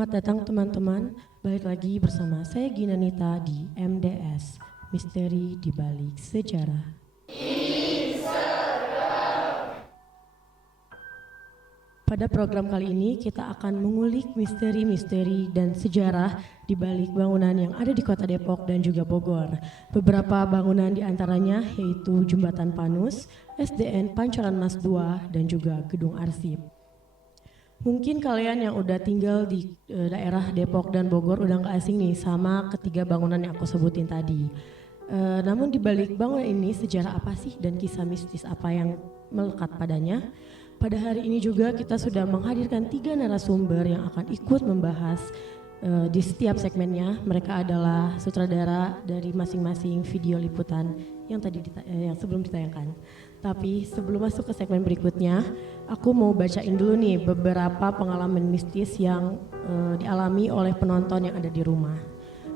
Selamat datang teman-teman, balik lagi bersama saya Ginanita di MDS, Misteri di Balik Sejarah. Pada program kali ini kita akan mengulik misteri-misteri dan sejarah di balik bangunan yang ada di Kota Depok dan juga Bogor. Beberapa bangunan di antaranya yaitu Jembatan Panus, SDN Pancoran Mas II, dan juga Gedung Arsip. Mungkin kalian yang udah tinggal di daerah Depok dan Bogor udah gak asing nih sama ketiga bangunan yang aku sebutin tadi. Namun di balik bangunan ini sejarah apa sih dan kisah mistis apa yang melekat padanya? Pada hari ini juga kita sudah menghadirkan 3 narasumber yang akan ikut membahas di setiap segmennya. Mereka adalah sutradara dari masing-masing video liputan yang yang sebelum ditayangkan. Tapi sebelum masuk ke segmen berikutnya, aku mau bacain dulu nih beberapa pengalaman mistis yang dialami oleh penonton yang ada di rumah.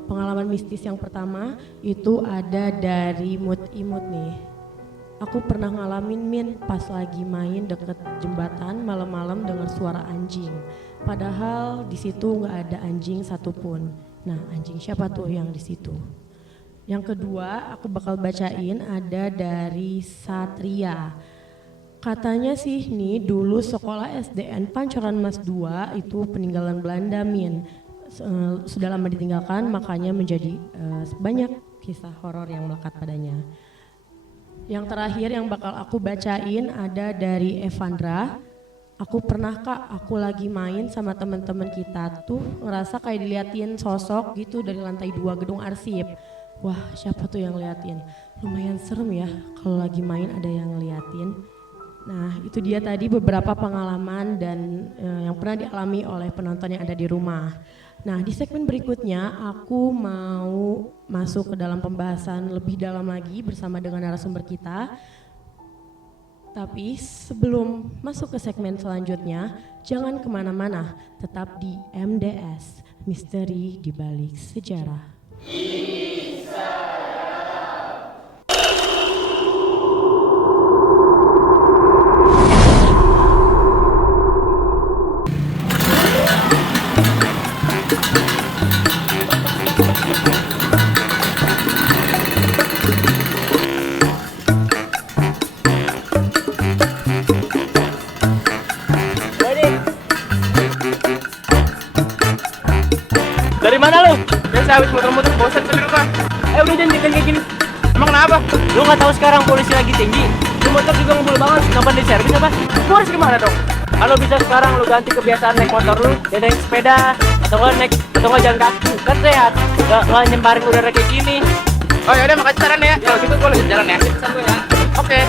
Pengalaman mistis yang pertama itu ada dari Mut Imut nih. Aku pernah ngalamin pas lagi main deket jembatan malam-malam dengar suara anjing. Padahal di situ nggak ada anjing satupun. Nah, anjing siapa tuh yang di situ? Yang kedua, aku bakal bacain ada dari Satria. Katanya sih nih dulu sekolah SDN Pancoran Mas II itu peninggalan Belanda sudah lama ditinggalkan, makanya menjadi banyak kisah horor yang melekat padanya. Yang terakhir yang bakal aku bacain ada dari Evandra. Aku pernah aku lagi main sama teman-teman kita tuh ngerasa kayak diliatin sosok gitu dari lantai 2 Gedung Arsip. Wah, siapa tuh yang ngeliatin? Lumayan serem ya kalau lagi main ada yang ngeliatin. Nah, itu dia tadi beberapa pengalaman dan yang pernah dialami oleh penonton yang ada di rumah. Nah, di segmen berikutnya aku mau masuk ke dalam pembahasan lebih dalam lagi bersama dengan narasumber kita. Tapi sebelum masuk ke segmen selanjutnya, jangan kemana-mana, tetap di MDS, Misteri di Balik Sejarah. Dari mana lu? Biasa habis muter-muter bosan di rumah. Udah jangan kayak gini. Emang kenapa? Lu nggak tahu sekarang polisi lagi tinggi. Lu motor juga ngebul banget. Kenapa di servis apa? Lu harus gimana dong? Kalau bisa sekarang lu ganti kebiasaan naik motor lu, dan naik sepeda atau nggak jalan kaki. Kan sehat. Nggak nyebarin udara kayak gini. Oh ya udah, makasih saran ya. Kalau gitu gua lanjut jalan ya. Oke.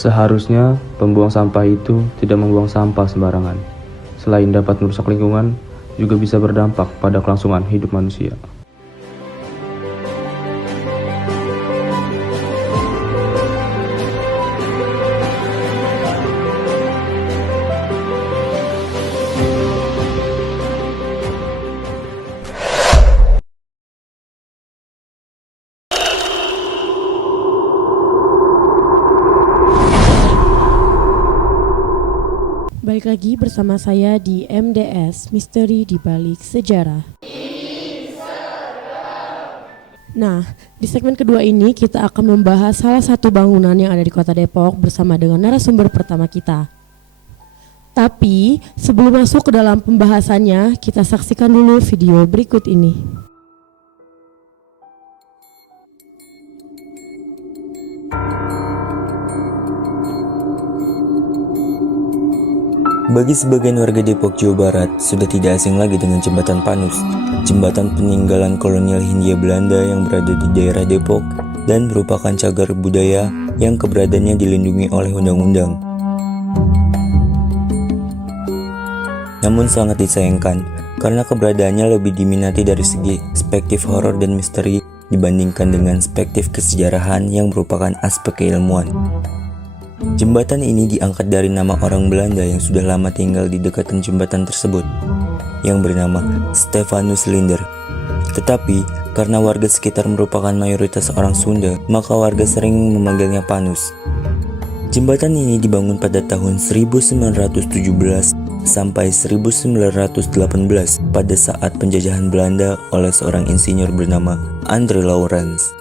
Seharusnya pembuang sampah itu tidak membuang sampah sembarangan. Selain dapat merusak lingkungan, juga bisa berdampak pada kelangsungan hidup manusia. Balik lagi bersama saya di MDS, Misteri di Balik Sejarah. Nah, di segmen kedua ini kita akan membahas salah satu bangunan yang ada di Kota Depok bersama dengan narasumber pertama kita. Tapi sebelum masuk ke dalam pembahasannya, kita saksikan dulu video berikut ini. Bagi sebagian warga Depok, Jawa Barat, sudah tidak asing lagi dengan Jembatan Panus, jembatan peninggalan kolonial Hindia Belanda yang berada di daerah Depok dan merupakan cagar budaya yang keberadaannya dilindungi oleh undang-undang. Namun sangat disayangkan, karena keberadaannya lebih diminati dari segi perspektif horor dan misteri dibandingkan dengan perspektif kesejarahan yang merupakan aspek keilmuan. Jembatan ini diangkat dari nama orang Belanda yang sudah lama tinggal di dekatan jembatan tersebut, yang bernama Stefanus Linder. Tetapi, karena warga sekitar merupakan mayoritas orang Sunda, maka warga sering memanggilnya Panus. Jembatan ini dibangun pada tahun 1917 sampai 1918 pada saat penjajahan Belanda oleh seorang insinyur bernama Andre Lawrence.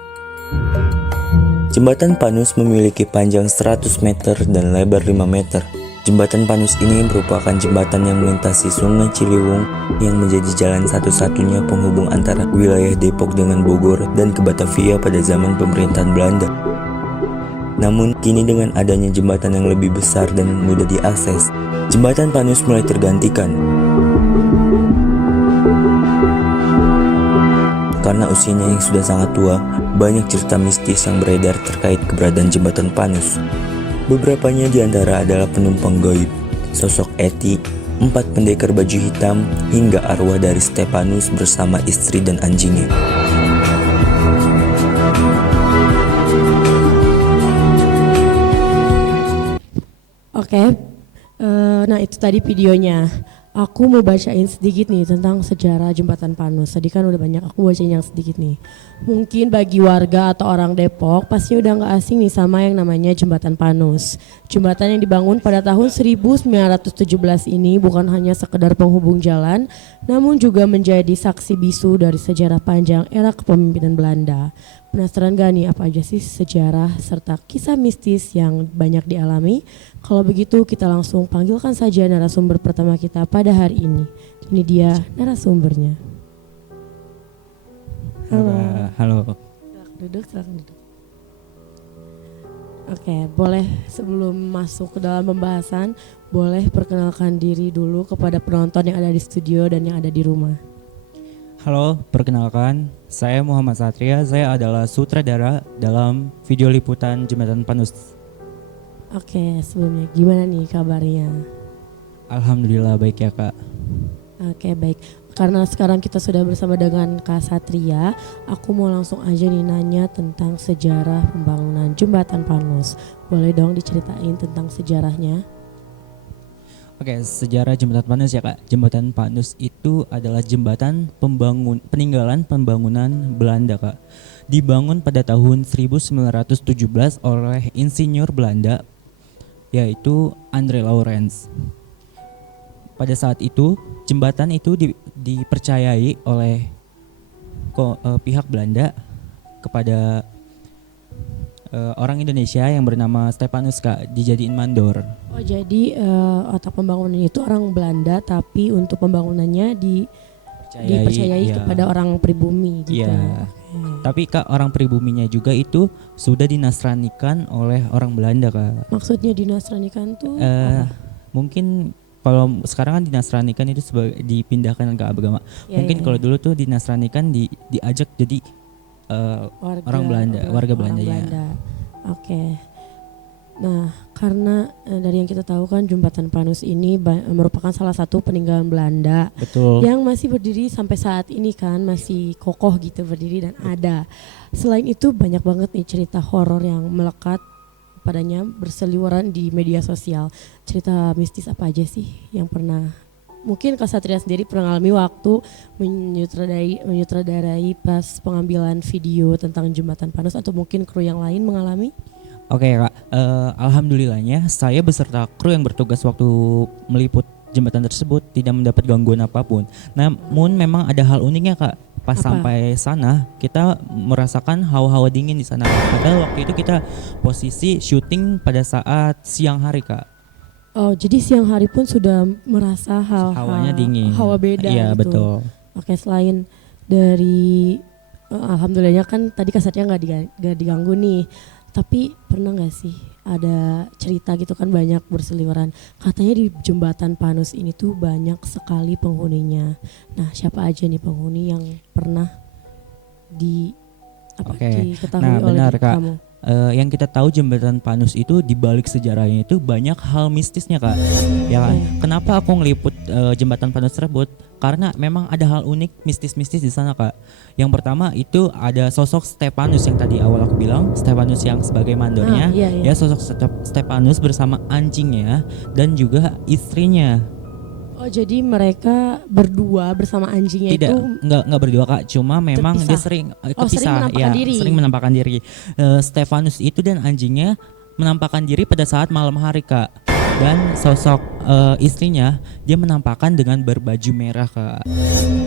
Jembatan Panus memiliki panjang 100 meter dan lebar 5 meter. Jembatan Panus ini merupakan jembatan yang melintasi Sungai Ciliwung yang menjadi jalan satu-satunya penghubung antara wilayah Depok dengan Bogor dan ke Batavia pada zaman pemerintahan Belanda. Namun kini dengan adanya jembatan yang lebih besar dan mudah diakses, Jembatan Panus mulai tergantikan. Karena usianya yang sudah sangat tua, banyak cerita mistis yang beredar terkait keberadaan Jembatan Panus. Beberapanya diantara adalah penumpang gaib, sosok Eti, 4 pendekar baju hitam, hingga arwah dari Stefanus bersama istri dan anjingnya. Oke, nah itu tadi videonya. Aku mau bacain sedikit nih tentang sejarah Jembatan Panus. Tadi kan udah banyak, aku bacain yang sedikit nih. Mungkin bagi warga atau orang Depok pasti udah gak asing nih sama yang namanya Jembatan Panus. Jembatan yang dibangun pada tahun 1917 ini bukan hanya sekedar penghubung jalan, namun juga menjadi saksi bisu dari sejarah panjang era kepemimpinan Belanda. Penasaran gak nih apa aja sih sejarah serta kisah mistis yang banyak dialami? Kalau begitu kita langsung panggilkan saja narasumber pertama kita pada hari ini. Ini dia narasumbernya. Halo. Silakan duduk. Oke, boleh sebelum masuk ke dalam pembahasan, boleh perkenalkan diri dulu kepada penonton yang ada di studio dan yang ada di rumah. Halo, perkenalkan, saya Muhammad Satria. Saya adalah sutradara dalam video liputan Jembatan Panus. Oke, sebelumnya gimana nih kabarnya? Alhamdulillah baik ya Kak. Oke, baik. Karena sekarang kita sudah bersama dengan Kak Satria, aku mau langsung aja nih nanya tentang sejarah pembangunan Jembatan Panus. Boleh dong diceritain tentang sejarahnya? Oke, sejarah Jembatan Panus ya Kak. Jembatan Panus itu adalah jembatan peninggalan pembangunan Belanda Kak. Dibangun pada tahun 1917 oleh insinyur Belanda yaitu Andre Lawrence. Pada saat itu, jembatan itu dipercayai oleh pihak Belanda kepada orang Indonesia yang bernama Stefanus Kak, dijadiin mandor. Oh, jadi otak pembangunan itu orang Belanda, tapi untuk pembangunannya dipercayai iya. kepada orang pribumi gitu. Iya. Tapi Kak, orang pribuminya juga itu sudah dinasranikan oleh orang Belanda Kak. Maksudnya dinasranikan tuh mungkin kalau sekarang kan dinasranikan itu dipindahkan ke agama. Mungkin kalau dulu tuh dinasranikan diajak jadi warga Belanda ya. Oke. Nah, karena dari yang kita tahu kan Jembatan Panus ini merupakan salah satu peninggalan Belanda. Betul. Yang masih berdiri sampai saat ini kan, masih kokoh gitu berdiri dan ada. Selain itu banyak banget nih cerita horor yang melekat padanya berseliweran di media sosial. Cerita mistis apa aja sih yang pernah mungkin Kak Satria sendiri pernah mengalami waktu menyutradarai pas pengambilan video tentang Jembatan Panus, atau mungkin kru yang lain mengalami? Oke Kak, alhamdulillahnya saya beserta kru yang bertugas waktu meliput jembatan tersebut tidak mendapat gangguan apapun. Namun memang ada hal uniknya Kak. Pas sampai sana kita merasakan hawa-hawa dingin di sana. Padahal waktu itu kita posisi syuting pada saat siang hari Kak. Oh, jadi siang hari pun sudah merasa hawanya dingin. Hawa beda iya, gitu. Betul. Oke, selain dari alhamdulillahnya kan tadi kasatnya nggak diganggu nih. Tapi pernah nggak sih ada cerita gitu kan banyak berseliweran, katanya di jembatan Panus ini tuh banyak sekali penghuninya. Nah, siapa aja nih penghuni yang pernah Oke. diketahui Nah, oleh benar, Kak. kamu? Yang kita tahu jembatan Panus itu di balik sejarahnya itu banyak hal mistisnya, Kak. Ya kan? Oke. Kenapa aku ngeliput jembatan Panus tersebut? Karena memang ada hal unik mistis-mistis di sana, Kak. Yang pertama itu ada sosok Stefanus yang tadi awal aku bilang, Stefanus yang sebagai mandornya. Iya, iya. Ya, sosok Stefanus bersama anjingnya dan juga istrinya. Oh, jadi mereka berdua bersama anjingnya Tidak, itu nggak berdua, Kak. Cuma memang dia terpisah? sering Oh, sering kepisah, menampakkan ya, diri. sering menampakkan diri. Stefanus itu dan anjingnya menampakkan diri pada saat malam hari, Kak. Dan sosok istrinya dia menampakkan dengan berbaju merah, Kak.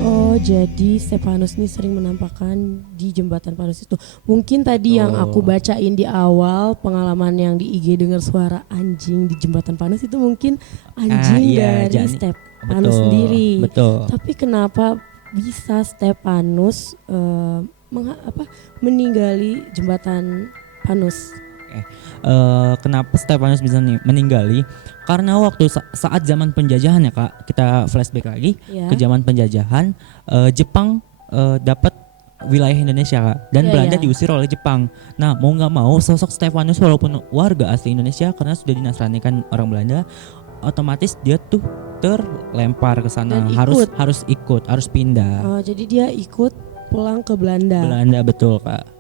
Oh, jadi Stefanus ini sering menampakkan di jembatan Panus itu. Mungkin tadi yang aku bacain di awal pengalaman yang di IG dengar suara anjing di jembatan Panus itu mungkin anjing iya, dari Stefanus betul, sendiri. betul. Tapi kenapa bisa Stefanus meninggali jembatan Panus? Kenapa Stefanus bisa meninggali? Karena waktu saat zaman penjajahan ya, Kak, kita flashback lagi Ya. ke zaman penjajahan, Jepang dapat wilayah Indonesia, Kak, dan Iya, Belanda iya. diusir oleh Jepang. Nah, mau nggak mau sosok Stefanus walaupun warga asli Indonesia karena sudah dinasranikan orang Belanda, otomatis dia tuh terlempar ke sana, Dan harus pindah. Oh, jadi dia ikut pulang ke Belanda. Belanda, betul, Kak.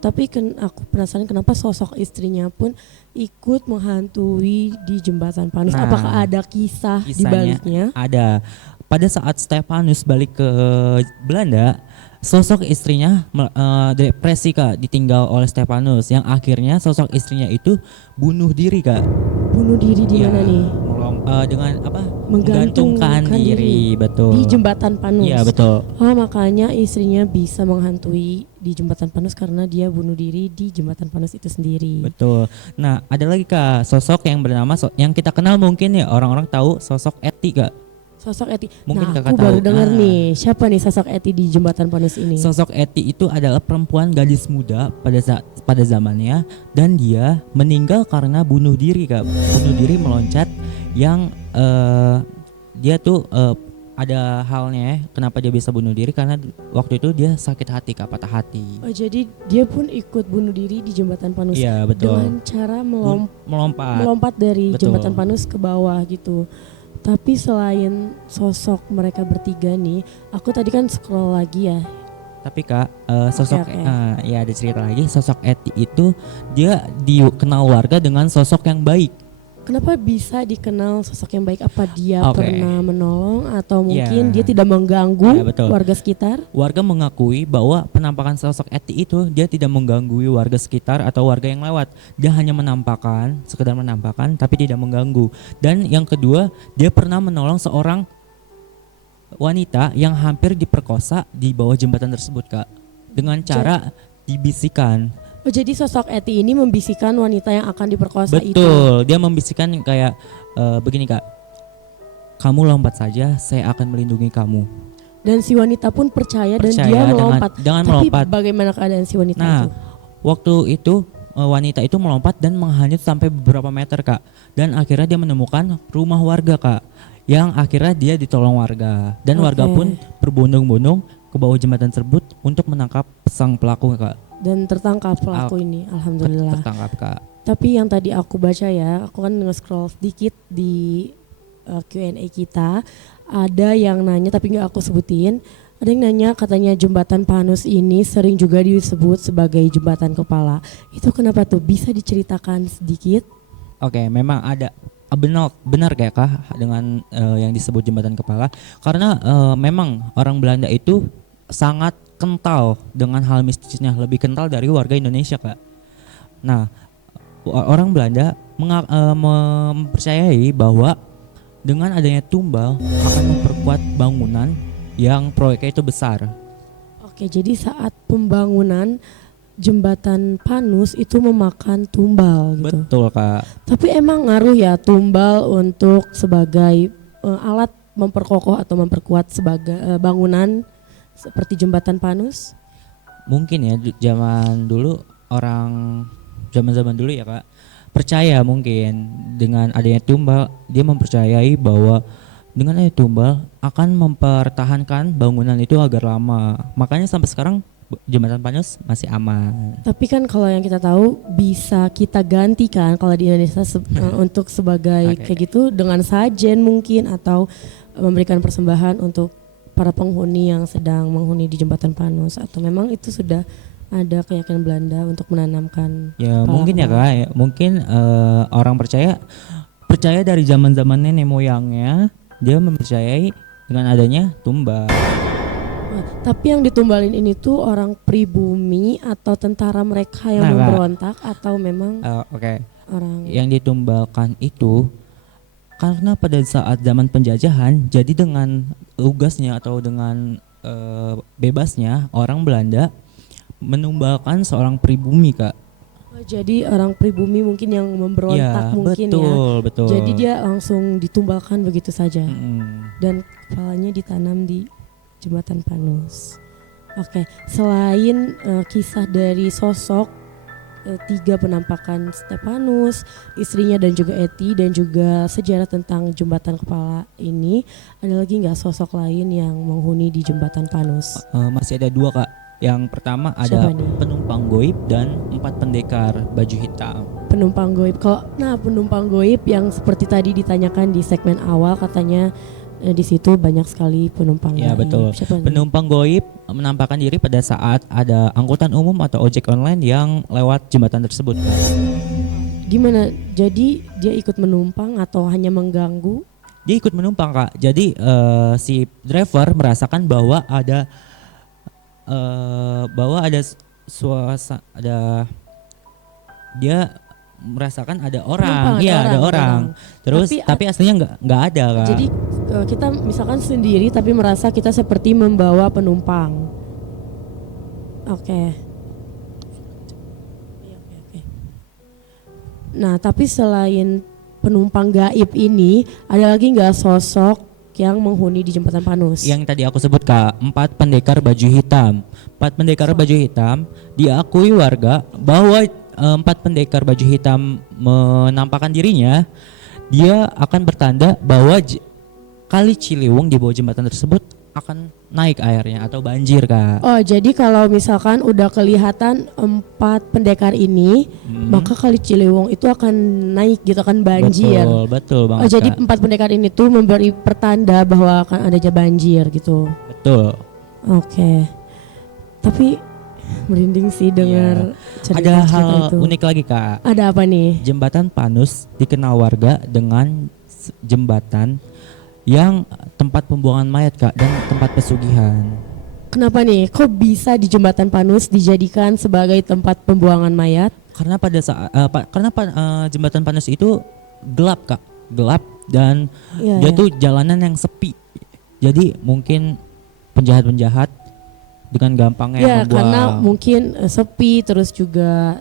Tapi aku penasaran kenapa sosok istrinya pun ikut menghantui di jembatan Panus. Nah, Apakah ada kisah di Kisahnya baliknya? ada. Pada saat Stefanus balik ke Belanda, sosok istrinya depresi, Kak, ditinggal oleh Stefanus, yang akhirnya sosok istrinya itu bunuh diri, Kak. Bunuh diri di Iya, mana nih? dengan apa? Menggantungkan diri betul. Di jembatan Panus. Iya, betul. Oh, makanya istrinya bisa menghantui di jembatan Panus karena dia bunuh diri di jembatan Panus itu sendiri. Betul. Nah, ada lagi, Kak, sosok yang bernama yang kita kenal mungkin ya, orang-orang tahu sosok Eti, Kak. Sosok Eti. Mungkin Nah, kakak aku baru tahu. dengar nih. Siapa nih sosok Eti di jembatan Panus ini? Sosok Eti itu adalah perempuan gadis muda pada zamannya, dan dia meninggal karena bunuh diri, Kak. Bunuh diri meloncat yang dia tuh ada halnya kenapa dia bisa bunuh diri, karena waktu itu dia sakit hati, Kak, patah hati. Oh, jadi dia pun ikut bunuh diri di jembatan Panus. Iya, betul. Dengan cara Melompat. melompat dari Betul. jembatan Panus ke bawah gitu. Tapi selain sosok mereka bertiga nih, aku tadi kan scroll lagi ya. Tapi, Kak, sosok Oke. ya ada cerita lagi, sosok Eti itu dia dikenal warga dengan sosok yang baik. Kenapa bisa dikenal sosok yang baik? Apa dia Oke. pernah menolong atau mungkin Iya. dia tidak mengganggu Iya, betul. warga sekitar? Warga mengakui bahwa penampakan sosok Eti itu dia tidak mengganggu warga sekitar atau warga yang lewat. Dia hanya sekedar menampakkan tapi tidak mengganggu. Dan yang kedua, dia pernah menolong seorang wanita yang hampir diperkosa di bawah jembatan tersebut, Kak. Dengan cara dibisikkan. Oh, jadi sosok Eti ini membisikkan wanita yang akan diperkosa itu. Betul, dia membisikkan kayak begini, Kak. Kamu lompat saja, saya akan melindungi kamu. Dan si wanita pun percaya dan Percaya dia dengan- melompat. dengan Tapi melompat. bagaimana keadaan si wanita Nah, itu? waktu itu wanita itu melompat dan menghanyut sampai beberapa meter, Kak. Dan akhirnya dia menemukan rumah warga, Kak. Yang akhirnya dia ditolong warga. Dan warga Oke. pun berbondong-bondong ke bawah jembatan tersebut untuk menangkap sang pelaku, Kak. Dan tertangkap pelaku ini, alhamdulillah. Tertangkap, Kak. Tapi yang tadi aku baca ya, aku kan nge-scroll sedikit di Q&A kita, ada yang nanya tapi nggak aku sebutin. Ada yang nanya katanya jembatan Panus ini sering juga disebut sebagai jembatan kepala. Itu kenapa tuh? Bisa diceritakan sedikit? Oke, memang ada benar kayak, Kak, dengan yang disebut jembatan kepala, karena memang orang Belanda itu sangat kental dengan hal mistisnya, lebih kental dari warga Indonesia, Kak. Nah, orang Belanda mempercayai bahwa dengan adanya tumbal akan memperkuat bangunan yang proyeknya itu besar. Oke, jadi saat pembangunan jembatan Panus itu memakan tumbal gitu. Betul, Kak. Tapi emang ngaruh ya tumbal untuk sebagai alat memperkokoh atau memperkuat sebagai bangunan seperti jembatan Panus? Mungkin ya zaman dulu orang zaman-zaman dulu ya Kak, percaya mungkin dengan adanya tumbal, dia mempercayai bahwa dengan adanya tumbal akan mempertahankan bangunan itu agar lama. Makanya sampai sekarang jembatan Panus masih aman. Tapi kan kalau yang kita tahu bisa kita gantikan kalau di Indonesia untuk sebagai Oke. kayak gitu dengan sajen mungkin atau memberikan persembahan untuk para penghuni yang sedang menghuni di jembatan Panus, atau memang itu sudah ada keyakinan Belanda untuk menanamkan Ya kepala mungkin ya kepala. Kak, ya. Mungkin orang percaya dari zaman-zaman nenek moyangnya, dia mempercayai dengan adanya tumbal. Nah, tapi yang ditumbalin ini tuh orang pribumi atau tentara mereka yang Nah, Kak. memberontak atau memang Oke. orang Yang ditumbalkan itu karena pada saat zaman penjajahan, jadi dengan lugasnya atau dengan bebasnya orang Belanda menumbalkan seorang pribumi Kak. Oh, jadi orang pribumi mungkin yang memberontak Iya, mungkin betul. ya. Jadi dia langsung ditumbalkan begitu saja Mm-mm. dan kepalanya ditanam di jembatan Panus. Oke, selain kisah dari sosok 3 penampakan Stefanus, istrinya dan juga Eti, dan juga sejarah tentang jembatan kepala ini, ada lagi nggak sosok lain yang menghuni di jembatan Panus? Masih ada 2 Kak. Yang pertama Siapa ada nih? penumpang goib dan 4 pendekar baju hitam. Penumpang goib. Penumpang goib yang seperti tadi ditanyakan di segmen awal, katanya di situ banyak sekali penumpang Ya gaib. betul. Siapa nih? Penumpang goib menampakkan diri pada saat ada angkutan umum atau ojek online yang lewat jembatan tersebut Kak. Gimana? Jadi dia ikut menumpang atau hanya mengganggu? Dia ikut menumpang Kak. Jadi si driver merasakan bahwa ada dia merasakan ada orang. Penumpang, Iya, ada orang. Terus Tapi tapi aslinya nggak ada Kak. Jadi kita misalkan sendiri tapi merasa kita seperti membawa penumpang. Oke. Oke. Nah, tapi selain penumpang gaib ini, ada lagi nggak sosok yang menghuni di jembatan Panus? Yang tadi aku sebut Kak, 4 pendekar baju hitam. 4 pendekar baju hitam diakui warga bahwa 4 pendekar baju hitam menampakkan dirinya, dia akan bertanda bahwa kali Ciliwung di bawah jembatan tersebut akan naik airnya atau banjir Kak. Oh, jadi kalau misalkan udah kelihatan 4 pendekar ini, maka kali Ciliwung itu akan naik gitu, akan banjir. Betul Oh, banget jadi Kak. 4 pendekar ini tuh memberi pertanda bahwa akan ada banjir gitu. Betul. Oke. Tapi merinding sih dengar cerita Ada hal itu. unik lagi Kak. Ada apa nih? Jembatan Panus dikenal warga dengan jembatan yang tempat pembuangan mayat Kak dan tempat pesugihan. Kenapa nih? Kok bisa di jembatan Panus dijadikan sebagai tempat pembuangan mayat? Karena pada saat jembatan Panus itu gelap Kak, gelap dan Iya, dia iya. tuh jalanan yang sepi. Jadi mungkin penjahat-penjahat dengan gampangnya Ya, membuang. karena mungkin sepi, terus juga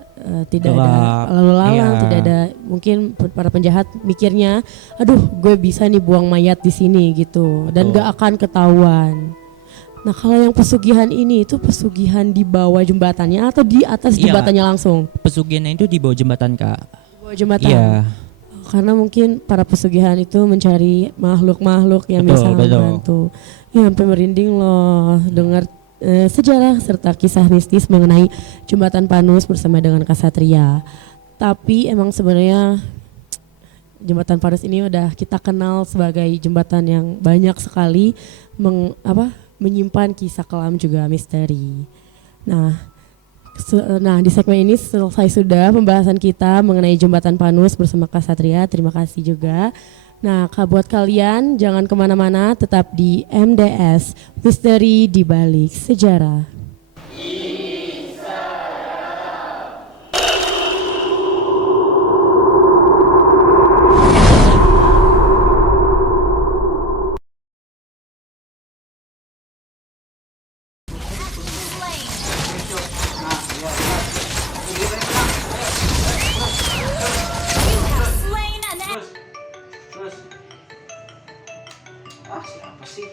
tidak ada Gelap, lalu lalang, iya. tidak ada, mungkin para penjahat mikirnya, aduh gue bisa nih buang mayat di sini gitu, dan Betul. gak akan ketahuan. Nah, kalau yang pesugihan ini itu pesugihan di bawah jembatannya atau di atas Iya. jembatannya langsung? Pesugihannya itu di bawah jembatan Kak. Di bawah jembatan. Iya. Karena mungkin para pesugihan itu mencari makhluk-makhluk yang Betul, bisa betul. membantu. Ya, sampai merinding loh dengar sejarah serta kisah mistis mengenai jembatan Panus bersama dengan Ksatria. Tapi emang sebenarnya jembatan Panus ini udah kita kenal sebagai jembatan yang banyak sekali menyimpan kisah kelam juga misteri. Nah, di segmen ini selesai sudah pembahasan kita mengenai jembatan Panus bersama Ksatria. Terima kasih juga. Nah, buat kalian jangan kemana-mana, tetap di MDS, Misteri di Balik Sejarah. Siapa sih?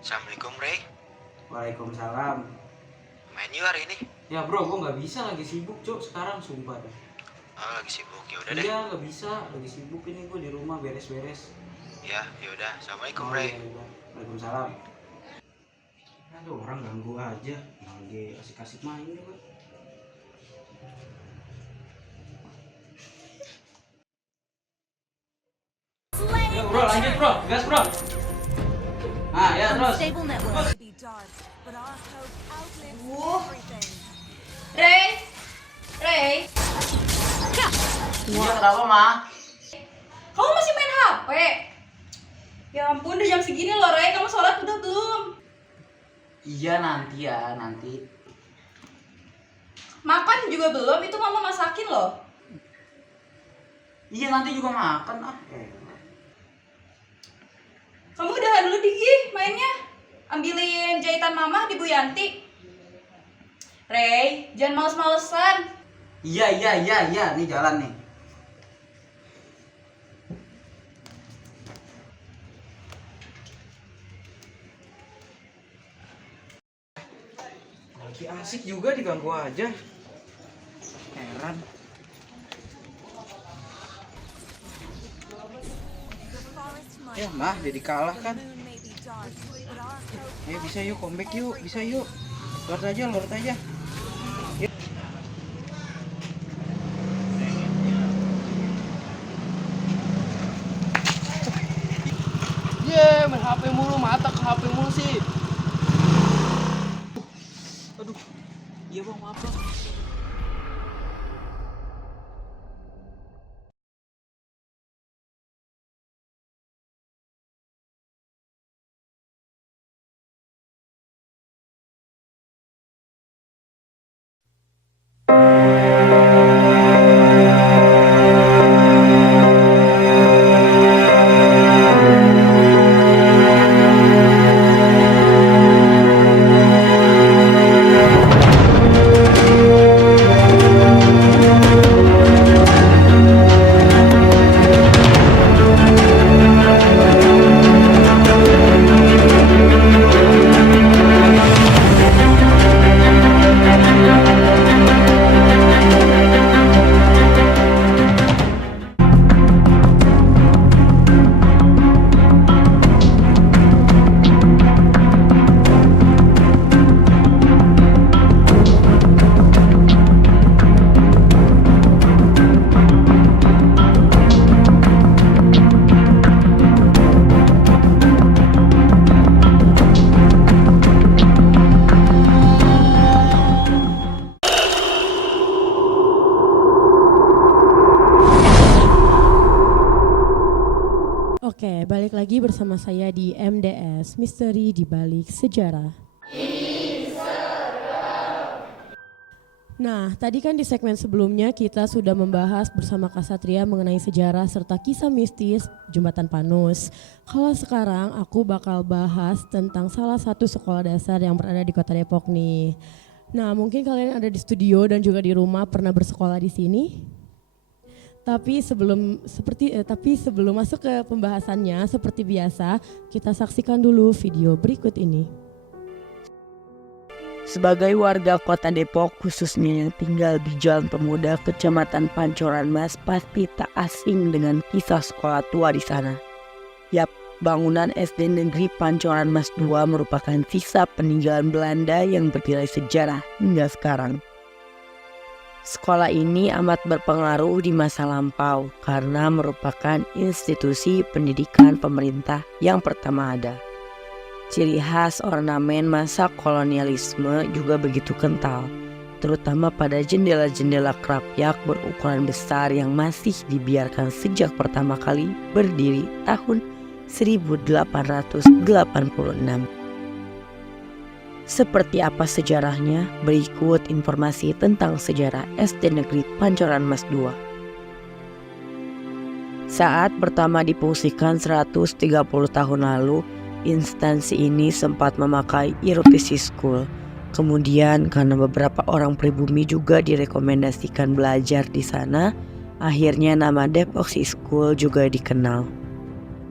Assalamualaikum Ray. Waalaikumsalam. Main yuk hari ini. Ya bro, gue nggak bisa, lagi sibuk cok sekarang sumpah dah. Oh, lagi sibuk. Ya udah deh. Iya nggak bisa, lagi sibuk ini gue di rumah beres-beres. Ya udah. Assalamualaikum, Oh, Bre. iya, iya. Waalaikumsalam. Ada orang ganggu aja, lagi asik-asik main juga. Ya bro, lanjut bro, gas bro. Ah ya terus. Stable network. But our hope outlives everything. Ray, Ray, Iya kenapa mah? kamu masih main HP? Ya ampun, udah jam segini loh, Ray. Kamu sholat udah belum? Iya nanti ya, nanti. Makan juga belum? Itu mama masakin loh. Iya nanti juga makan ah. Kamu udahan dulu Digi mainnya. Ambilin jahitan mama di Bu Yanti. Ray, jangan males-malesan. Iya, nih jalan nih. Lagi asik juga diganggu aja. Heran. Ya mah jadi kalah kan. Bisa yuk comeback yuk, bisa yuk. Lord aja. Main HP mulu, mata ke HP mulu sih. Aduh. Iya bang, maaf bang. Oke, balik lagi bersama saya di MDS, Misteri di Balik Sejarah. Nah, tadi kan di segmen sebelumnya kita sudah membahas bersama Kak Satria mengenai sejarah serta kisah mistis Jembatan Panus. Kalau sekarang aku bakal bahas tentang salah satu sekolah dasar yang berada di Kota Depok nih. Nah, mungkin kalian ada di studio dan juga di rumah pernah bersekolah di sini. Tapi sebelum masuk ke pembahasannya, seperti biasa, kita saksikan dulu video berikut ini. Sebagai warga Kota Depok, khususnya yang tinggal di Jalan Pemuda, Kecamatan Pancoran Mas, pasti tak asing dengan kisah sekolah tua di sana. Yap, bangunan SD Negeri Pancoran Mas II merupakan sisa peninggalan Belanda yang bernilai sejarah hingga sekarang. Sekolah ini amat berpengaruh di masa lampau karena merupakan institusi pendidikan pemerintah yang pertama ada. Ciri khas ornamen masa kolonialisme juga begitu kental, terutama pada jendela-jendela kerapyak berukuran besar yang masih dibiarkan sejak pertama kali berdiri tahun 1886. Seperti apa sejarahnya? Berikut informasi tentang sejarah SD Negeri Pancoran Mas II. Saat pertama difungsikan 130 tahun lalu, instansi ini sempat memakai IRPC School. Kemudian karena beberapa orang pribumi juga direkomendasikan belajar di sana, akhirnya nama Depok School juga dikenal.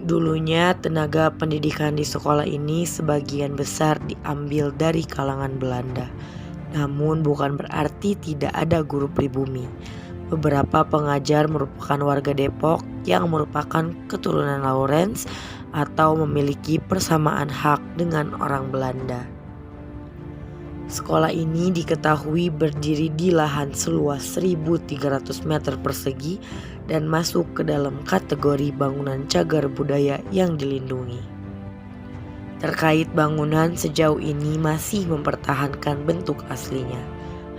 Dulunya tenaga pendidikan di sekolah ini sebagian besar diambil dari kalangan Belanda. Namun bukan berarti tidak ada guru pribumi. Beberapa pengajar merupakan warga Depok yang merupakan keturunan Lawrence atau memiliki persamaan hak dengan orang Belanda. Sekolah ini diketahui berdiri di lahan seluas 1.300 meter persegi dan masuk ke dalam kategori bangunan cagar budaya yang dilindungi. Terkait bangunan, sejauh ini masih mempertahankan bentuk aslinya.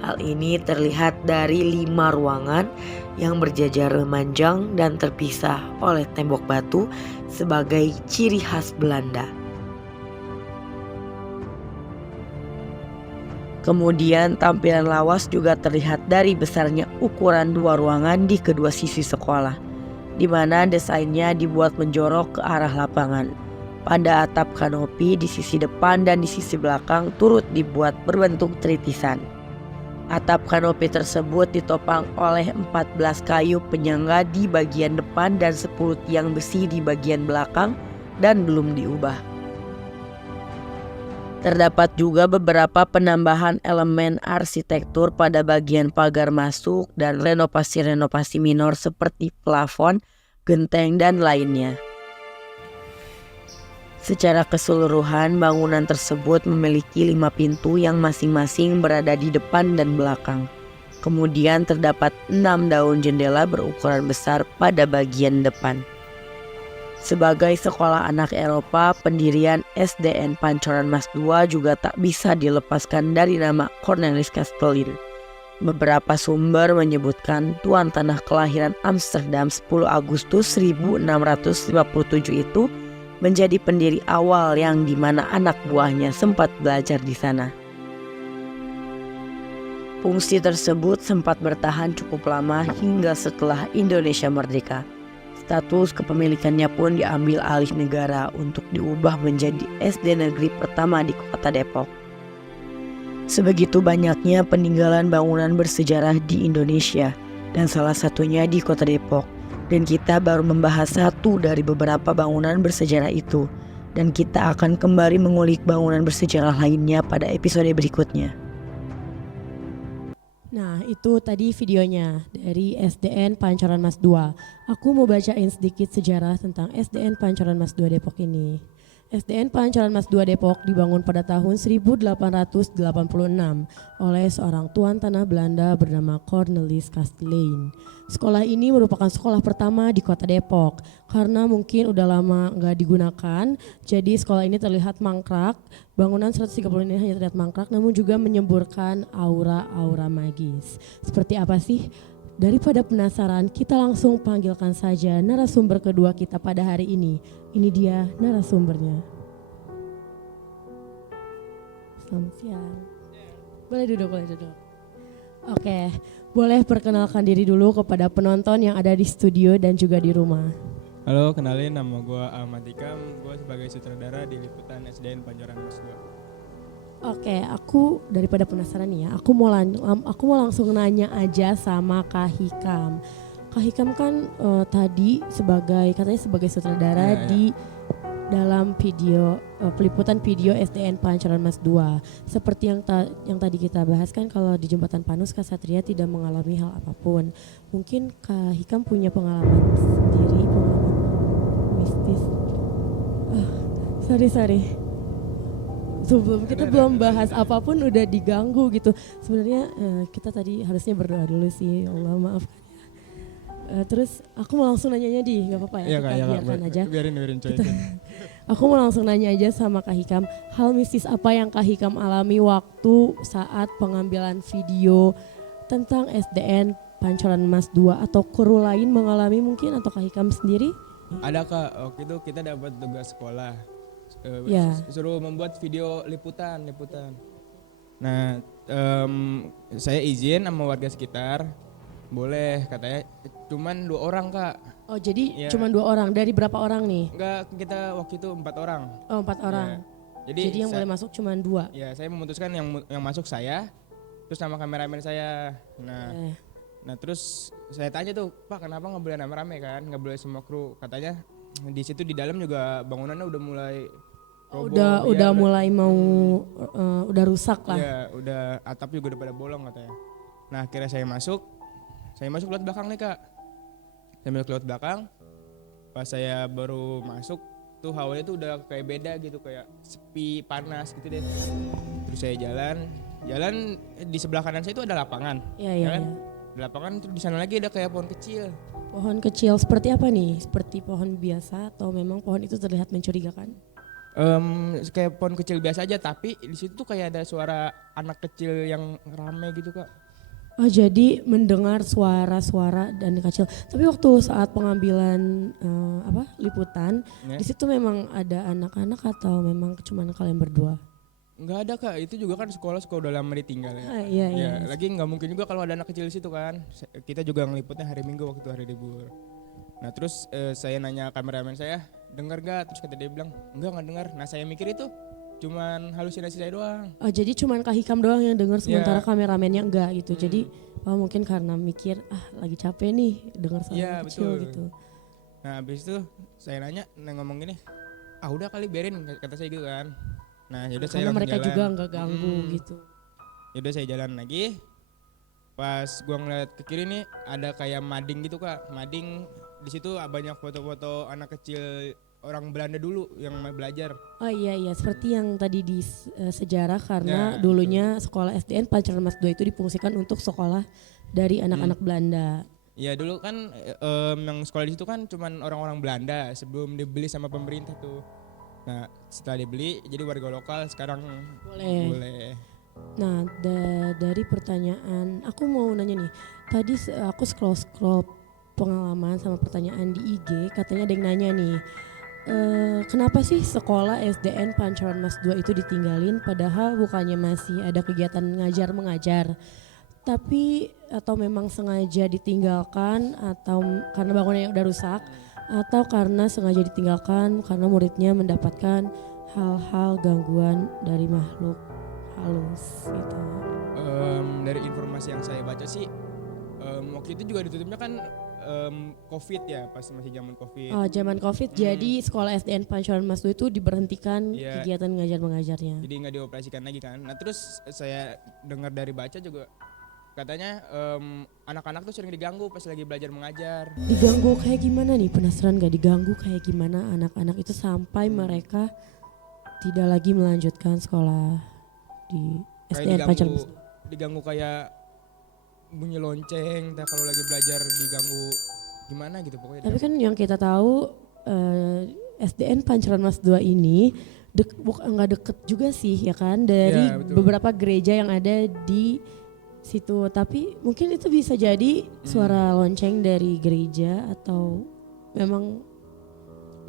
Hal ini terlihat dari 5 ruangan yang berjajar memanjang dan terpisah oleh tembok batu sebagai ciri khas Belanda. Kemudian tampilan lawas juga terlihat dari besarnya ukuran 2 ruangan di kedua sisi sekolah, di mana desainnya dibuat menjorok ke arah lapangan. Pada atap kanopi di sisi depan dan di sisi belakang turut dibuat berbentuk tritisan. Atap kanopi tersebut ditopang oleh 14 kayu penyangga di bagian depan dan 10 tiang besi di bagian belakang dan belum diubah. Terdapat juga beberapa penambahan elemen arsitektur pada bagian pagar masuk dan renovasi-renovasi minor seperti plafon, genteng, dan lainnya. Secara keseluruhan, bangunan tersebut memiliki 5 pintu yang masing-masing berada di depan dan belakang. Kemudian terdapat 6 daun jendela berukuran besar pada bagian depan. Sebagai sekolah anak Eropa, pendirian SDN Pancoran Mas II juga tak bisa dilepaskan dari nama Cornelis Kastelin. Beberapa sumber menyebutkan tuan tanah kelahiran Amsterdam 10 Agustus 1657 itu menjadi pendiri awal yang dimana anak buahnya sempat belajar di sana. Fungsi tersebut sempat bertahan cukup lama hingga setelah Indonesia merdeka. Status kepemilikannya pun diambil alih negara untuk diubah menjadi SD negeri pertama di kota Depok. Sebegitu banyaknya peninggalan bangunan bersejarah di Indonesia dan salah satunya di kota Depok. Dan kita baru membahas satu dari beberapa bangunan bersejarah itu. Dan kita akan kembali mengulik bangunan bersejarah lainnya pada episode berikutnya. Nah, itu tadi videonya dari SDN Pancoran Mas II. Aku mau bacain sedikit sejarah tentang SDN Pancoran Mas II Depok ini. SDN Pancoran Mas II Depok dibangun pada tahun 1886 oleh seorang tuan tanah Belanda bernama Cornelis Kastelin. Sekolah ini merupakan sekolah pertama di kota Depok. Karena mungkin udah lama nggak digunakan, jadi sekolah ini terlihat mangkrak. Bangunan 130 ini hanya terlihat mangkrak, namun juga menyemburkan aura-aura magis. Seperti apa sih? Daripada penasaran, kita langsung panggilkan saja narasumber kedua kita pada hari ini. Ini dia narasumbernya. Selamat siang. Boleh duduk. Oke, boleh perkenalkan diri dulu kepada penonton yang ada di studio dan juga di rumah. Halo, kenalin nama gue Ahmad Ikam. Gue sebagai sutradara di liputan SDN Pancoran Mas II. Oke, aku daripada penasaran nih ya, aku mau langsung nanya aja sama Kak Hikam. Kak Hikam kan tadi katanya sebagai sutradara di dalam video peliputan video SDN Pancoran Mas II. Seperti yang tadi kita bahas kan, kalau di Jembatan Panus Kak Satria tidak mengalami hal apapun. Mungkin Kak Hikam punya pengalaman sendiri, pengalaman mistis. Sorry. Sebelum kita belum bahas apapun udah diganggu gitu. Sebenarnya kita tadi harusnya berdoa dulu sih, Allah maafkan ya. Terus aku mau langsung nanyanya nggak apa-apa ya? Iya biarkan aja. Biarin coy. Aku mau langsung nanya aja sama Kak Hikam, hal mistis apa yang Kak Hikam alami waktu saat pengambilan video tentang SDN Pancoran Mas II, atau kru lain mengalami mungkin, atau Kak Hikam sendiri? Ada Kak, waktu itu kita dapat tugas sekolah. Suruh membuat video liputan. Nah, saya izin sama warga sekitar, boleh katanya, cuman 2 orang Kak. Oh jadi cuma 2 orang, dari berapa orang nih? Enggak, kita waktu itu 4 orang. Oh 4 orang. Ya. Jadi yang boleh masuk cuma 2. Ya, saya memutuskan yang masuk saya, terus sama kameramen saya. Nah terus saya tanya tuh, Pak kenapa nggak boleh rame-rame kan, nggak boleh semua kru? Katanya di situ di dalam juga bangunannya udah mulai roboh. Udah udah rusak lah. Iya, udah atap juga udah pada bolong katanya. Nah akhirnya saya masuk lewat belakang nih Kak. Saya masuk lewat belakang, pas saya baru masuk tuh hawanya tuh udah kayak beda gitu, kayak sepi, panas gitu deh. Terus saya jalan di sebelah kanan saya itu ada lapangan. Iya. Kan? Di lapangan terus di sana lagi ada kayak pohon kecil. Pohon kecil seperti apa nih? Seperti pohon biasa atau memang pohon itu terlihat mencurigakan? Kayak pohon kecil biasa aja, tapi di situ tuh kayak ada suara anak kecil yang rame gitu Kak. Oh jadi mendengar suara-suara dan kecil. Tapi waktu saat pengambilan liputan, Ya. di situ memang ada anak-anak atau memang cuma kalian berdua? Nggak ada Kak, itu juga kan sekolah udah lama ditinggal ya. Iya. Lagi nggak mungkin juga kalau ada anak kecil di situ kan. Kita juga ngeliputnya hari Minggu waktu itu hari libur. Nah terus saya nanya kameramen saya, dengar gak? Terus kata dia bilang, enggak dengar. Nah saya mikir itu cuman halusinasi saya doang. Oh jadi cuman Kak Hikam doang yang dengar sementara Iya. kameramennya enggak gitu. Jadi mungkin karena mikir lagi capek nih dengar suara Iya, kecil betul. gitu. Nah habis itu saya nanya, ngomong gini, udah kali biarin, kata saya gitu kan. Nah yaudah saya Karena langsung mereka jalan. juga enggak ganggu gitu. Yaudah saya jalan lagi. Pas gua ngeliat ke kiri nih ada kayak mading gitu Kak. Mading di situ banyak foto-foto anak kecil orang Belanda dulu yang belajar. Oh iya, seperti yang tadi di sejarah karena Ya, dulunya sekolah SDN Pancoran Mas II itu difungsikan untuk sekolah dari anak-anak Belanda. Ya dulu kan yang sekolah di situ kan cuman orang-orang Belanda sebelum dibeli sama pemerintah tuh. Nah setelah dibeli jadi warga lokal sekarang boleh. Nah dari pertanyaan, aku mau nanya nih, tadi aku scroll pengalaman sama pertanyaan di IG, katanya ada yang nanya nih, kenapa sih sekolah SDN Pancoran Mas II itu ditinggalin padahal bukannya masih ada kegiatan ngajar-mengajar, tapi atau memang sengaja ditinggalkan atau karena bangunannya udah rusak atau karena sengaja ditinggalkan karena muridnya mendapatkan hal-hal gangguan dari makhluk halus gitu. Dari informasi yang saya baca sih waktu itu juga ditutupnya kan COVID ya, pas masih zaman COVID. Oh, zaman COVID jadi sekolah SDN Pancoran Mas II itu diberhentikan Iya. kegiatan ngajar-mengajarnya. Jadi nggak dioperasikan lagi kan. Nah terus saya dengar dari baca juga katanya anak-anak tuh sering diganggu pas lagi belajar mengajar. Diganggu kayak gimana nih? Penasaran gak diganggu kayak gimana anak-anak itu sampai mereka tidak lagi melanjutkan sekolah di SDN Pancoran Mas II? Diganggu kayak bunyi lonceng, kalau lagi belajar diganggu gimana gitu pokoknya. Tapi kan yang kita tahu SDN Pancoran Mas II ini nggak deket juga sih ya kan dari Ya, betul. beberapa gereja yang ada di situ. Tapi mungkin itu bisa jadi suara lonceng dari gereja atau memang.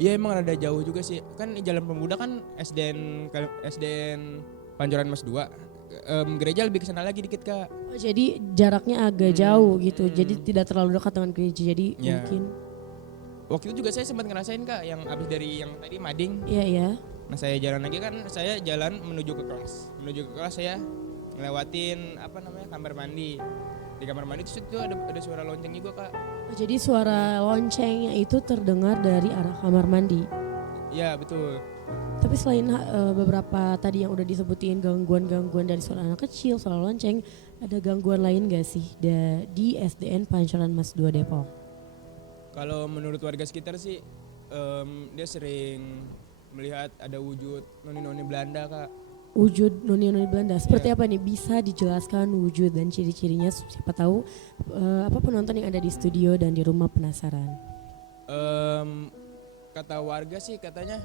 Iya emang rada jauh juga sih. Kan Jalan Pemuda kan SDN Pancoran Mas II. Gereja lebih kesana lagi dikit Kak. Oh, jadi jaraknya agak jauh gitu. Jadi tidak terlalu dekat dengan gereja. Jadi Ya. mungkin. Waktu itu juga saya sempat ngerasain Kak yang abis dari yang tadi mading. Iya. Nah saya jalan lagi kan, saya jalan menuju ke kelas. Menuju ke kelas saya ngelewatin kamar mandi. Di kamar mandi itu ada suara lonceng juga Kak. Oh, jadi suara loncengnya itu terdengar dari arah kamar mandi. Iya betul. Tapi selain beberapa tadi yang udah disebutin gangguan-gangguan dari suara anak kecil, suara lonceng, ada gangguan lain gak sih di SDN Pancoran Mas II Depok? Kalau menurut warga sekitar sih dia sering melihat ada wujud noni-noni Belanda Kak. Wujud noni-noni Belanda, seperti apa nih? Bisa dijelaskan wujud dan ciri-cirinya, siapa tahu penonton yang ada di studio dan di rumah penasaran. Kata warga sih katanya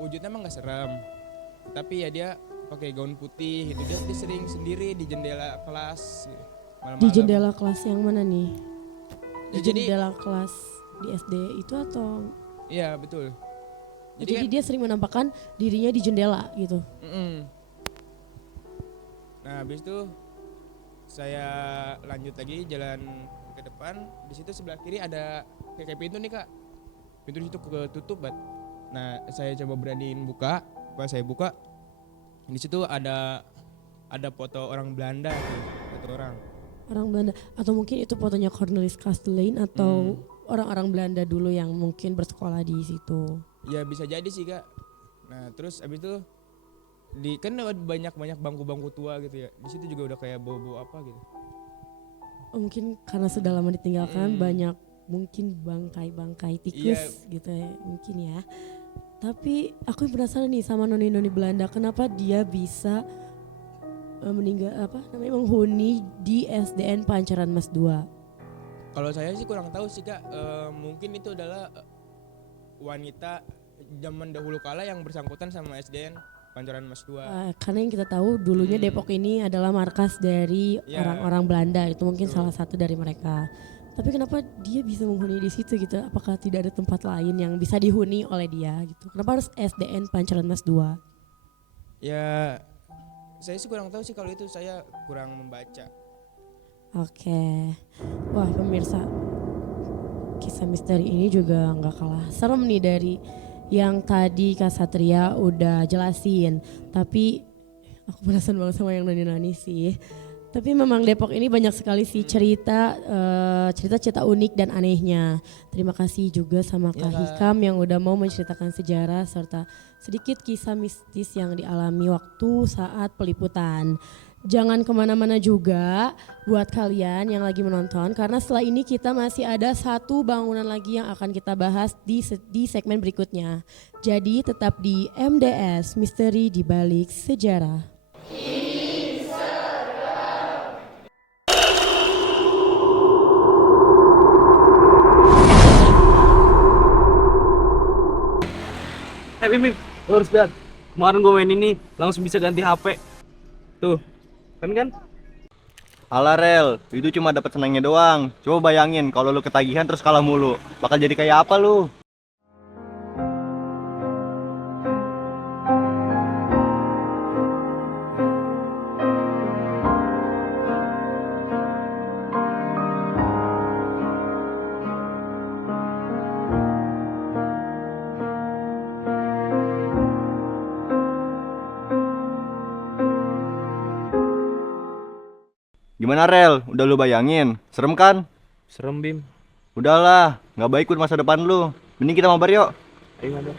wujudnya emang gak serem, tapi ya dia pakai gaun putih gitu. Dia sering sendiri di jendela kelas gitu, malam-malam. Di jendela kelas yang mana nih? Di Ya, jadi- jendela kelas di SD itu atau? Iya betul. Jadi kan- dia sering menampakkan dirinya di jendela gitu. Nah habis itu saya lanjut lagi jalan ke depan. Di situ sebelah kiri ada kayak pintu nih Kak. Pintu itu ketutup banget. Nah saya coba beraniin buka. Pas saya buka, di situ ada foto orang Belanda, foto orang. Orang Belanda atau mungkin itu fotonya Cornelis Kastelein atau orang-orang Belanda dulu yang mungkin bersekolah di situ. Ya bisa jadi sih Kak. Nah terus abis itu kan banyak bangku-bangku tua gitu ya. Di situ juga udah kayak bau-bau apa gitu. Mungkin karena sudah lama ditinggalkan banyak mungkin bangkai-bangkai tikus gitu ya mungkin ya. Tapi aku penasaran nih sama noni-noni Belanda, kenapa dia bisa menghuni di SDN Pancoran Mas 2? Kalau saya sih kurang tahu sih Kak, mungkin itu adalah wanita zaman dahulu kala yang bersangkutan sama SDN Pancoran Mas 2. Karena yang kita tahu dulunya Depok ini adalah markas dari orang-orang Belanda, itu mungkin salah satu dari mereka. Tapi kenapa dia bisa menghuni di situ gitu? Apakah tidak ada tempat lain yang bisa dihuni oleh dia gitu? Kenapa harus SDN Pancoran Mas 2? Ya, saya sih kurang tahu sih, kalau itu saya kurang membaca. Oke. Wah pemirsa, kisah misteri ini juga nggak kalah serem nih dari yang tadi Kak Satria udah jelasin. Tapi aku penasaran banget sama yang nani-nani sih. Tapi memang Depok ini banyak sekali sih cerita unik dan anehnya. Terima kasih juga sama Kak Hikam yang udah mau menceritakan sejarah serta sedikit kisah mistis yang dialami waktu saat peliputan. Jangan kemana-mana juga buat kalian yang lagi menonton, karena setelah ini kita masih ada satu bangunan lagi yang akan kita bahas di segmen berikutnya. Jadi tetap di MDS, Misteri di Balik Sejarah. Bim, lu harus lihat. Kemarin gue main ini langsung bisa ganti HP. Tuh, kan? Alah Rel, itu cuma dapat senangnya doang. Coba bayangin kalau lu ketagihan terus kalah mulu. Bakal jadi kayak apa lu? Gimana Rel? Udah lu bayangin? Serem kan? Serem Bim. Udahlah, nggak baik buat masa depan lu. Mending kita mabar yuk. Ayo mabar.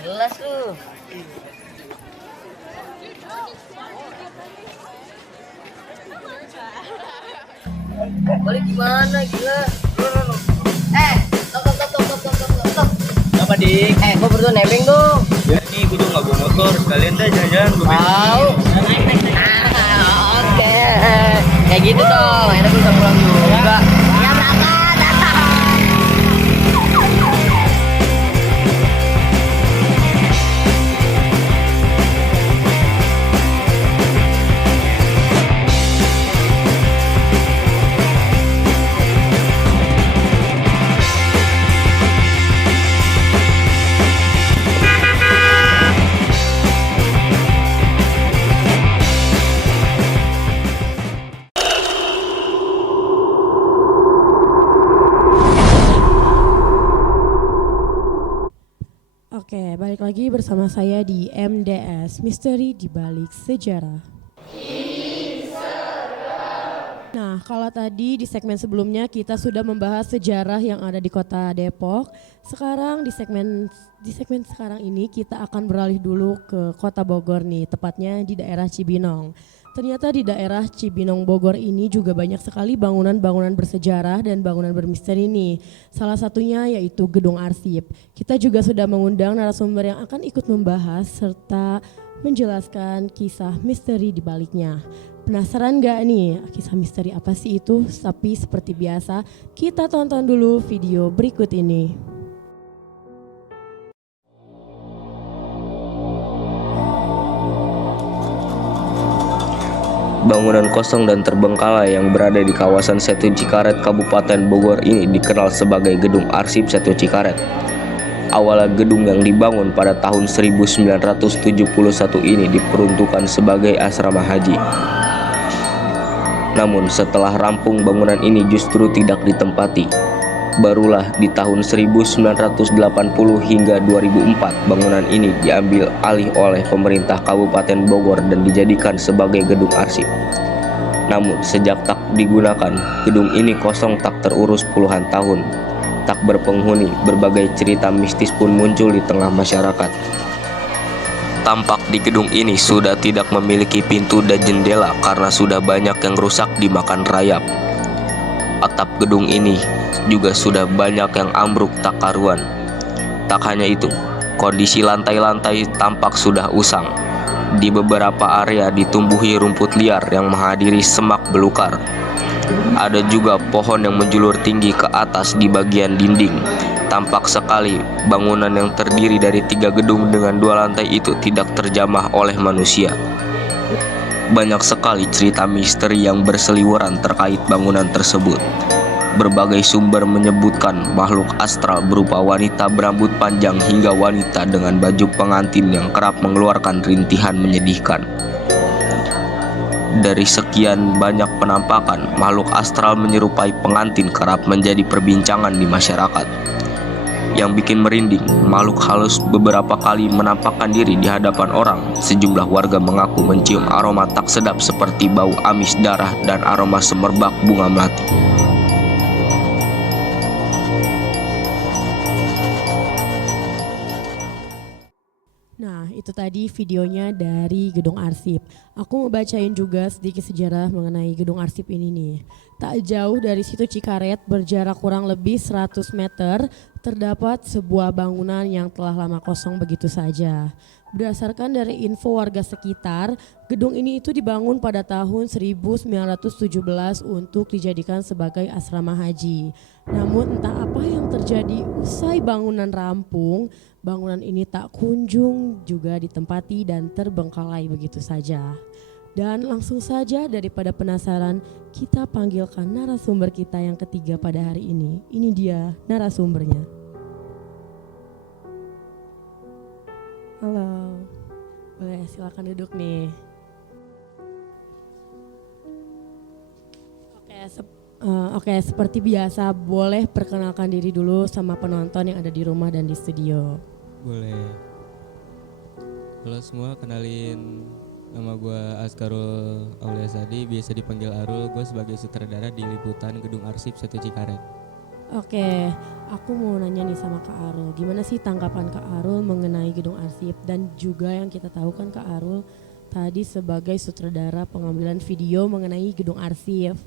Jelas lu. Balik gimana gila? Stop. Apa dik? Gua berdua nebeng dong. Ya nih, gue juga gak bawa motor. Sekalian deh jalan-jalan gue Mau. Oke. Kayak gitu dong. Akhirnya gue bisa pulang juga. Ya berangkat. Oke, balik lagi bersama saya di MDS, Misteri di Balik Sejarah. Nah, kalau tadi di segmen sebelumnya kita sudah membahas sejarah yang ada di Kota Depok. Sekarang di segmen sekarang ini kita akan beralih dulu ke Kota Bogor nih, tepatnya di daerah Cibinong. Ternyata di daerah Cibinong Bogor ini juga banyak sekali bangunan-bangunan bersejarah dan bangunan bermisteri nih. Salah satunya yaitu Gedung Arsip. Kita juga sudah mengundang narasumber yang akan ikut membahas serta menjelaskan kisah misteri di baliknya. Penasaran gak nih kisah misteri apa sih itu? Tapi seperti biasa kita tonton dulu video berikut ini. Bangunan kosong dan terbengkalai yang berada di kawasan Setu Cikaret, Kabupaten Bogor ini dikenal sebagai Gedung Arsip Setu Cikaret. Awalnya gedung yang dibangun pada tahun 1971 ini diperuntukkan sebagai asrama haji. Namun setelah rampung bangunan ini justru tidak ditempati. Barulah di tahun 1980 hingga 2004 bangunan ini diambil alih oleh pemerintah Kabupaten Bogor dan dijadikan sebagai gedung arsip. Namun sejak tak digunakan, gedung ini kosong tak terurus puluhan tahun. Tak berpenghuni, berbagai cerita mistis pun muncul di tengah masyarakat. Tampak di gedung ini sudah tidak memiliki pintu dan jendela karena sudah banyak yang rusak dimakan rayap. Atap gedung ini juga sudah banyak yang ambruk tak karuan. Tak hanya itu, kondisi lantai-lantai tampak sudah usang. Di beberapa area ditumbuhi rumput liar yang menghadiri semak belukar. Ada juga pohon yang menjulur tinggi ke atas di bagian dinding. Tampak sekali bangunan yang terdiri dari 3 gedung dengan 2 lantai itu tidak terjamah oleh manusia. Banyak sekali cerita misteri yang berseliweran terkait bangunan tersebut. Berbagai sumber menyebutkan makhluk astral berupa wanita berambut panjang hingga wanita dengan baju pengantin yang kerap mengeluarkan rintihan menyedihkan. Dari sekian banyak penampakan, makhluk astral menyerupai pengantin kerap menjadi perbincangan di masyarakat. Yang bikin merinding, makhluk halus beberapa kali menampakkan diri di hadapan orang. Sejumlah warga mengaku mencium aroma tak sedap seperti bau amis darah dan aroma semerbak bunga melati. Nah, itu tadi videonya dari gedung arsip. Aku mau bacain juga sedikit sejarah mengenai gedung arsip ini nih. Tak jauh dari situ Cikaret, berjarak kurang lebih 100 meter, terdapat sebuah bangunan yang telah lama kosong begitu saja. Berdasarkan dari info warga sekitar, gedung ini itu dibangun pada tahun 1917 untuk dijadikan sebagai asrama haji. Namun entah apa yang terjadi usai bangunan rampung, bangunan ini tak kunjung juga ditempati dan terbengkalai begitu saja. Dan langsung saja daripada penasaran, kita panggilkan narasumber kita yang ketiga pada hari ini. Ini dia narasumbernya. Halo, boleh silakan duduk nih. Oke, seperti biasa boleh perkenalkan diri dulu sama penonton yang ada di rumah dan di studio. Boleh. Halo semua, kenalin nama gue Askarul Auliasadi, biasa dipanggil Arul. Gue sebagai sutradara di liputan Gedung Arsip 1 Cikaret. Oke, aku mau nanya nih sama Kak Arul, gimana sih tanggapan Kak Arul mengenai Gedung Arsip? Dan juga yang kita tahu kan Kak Arul tadi sebagai sutradara pengambilan video mengenai Gedung Arsip.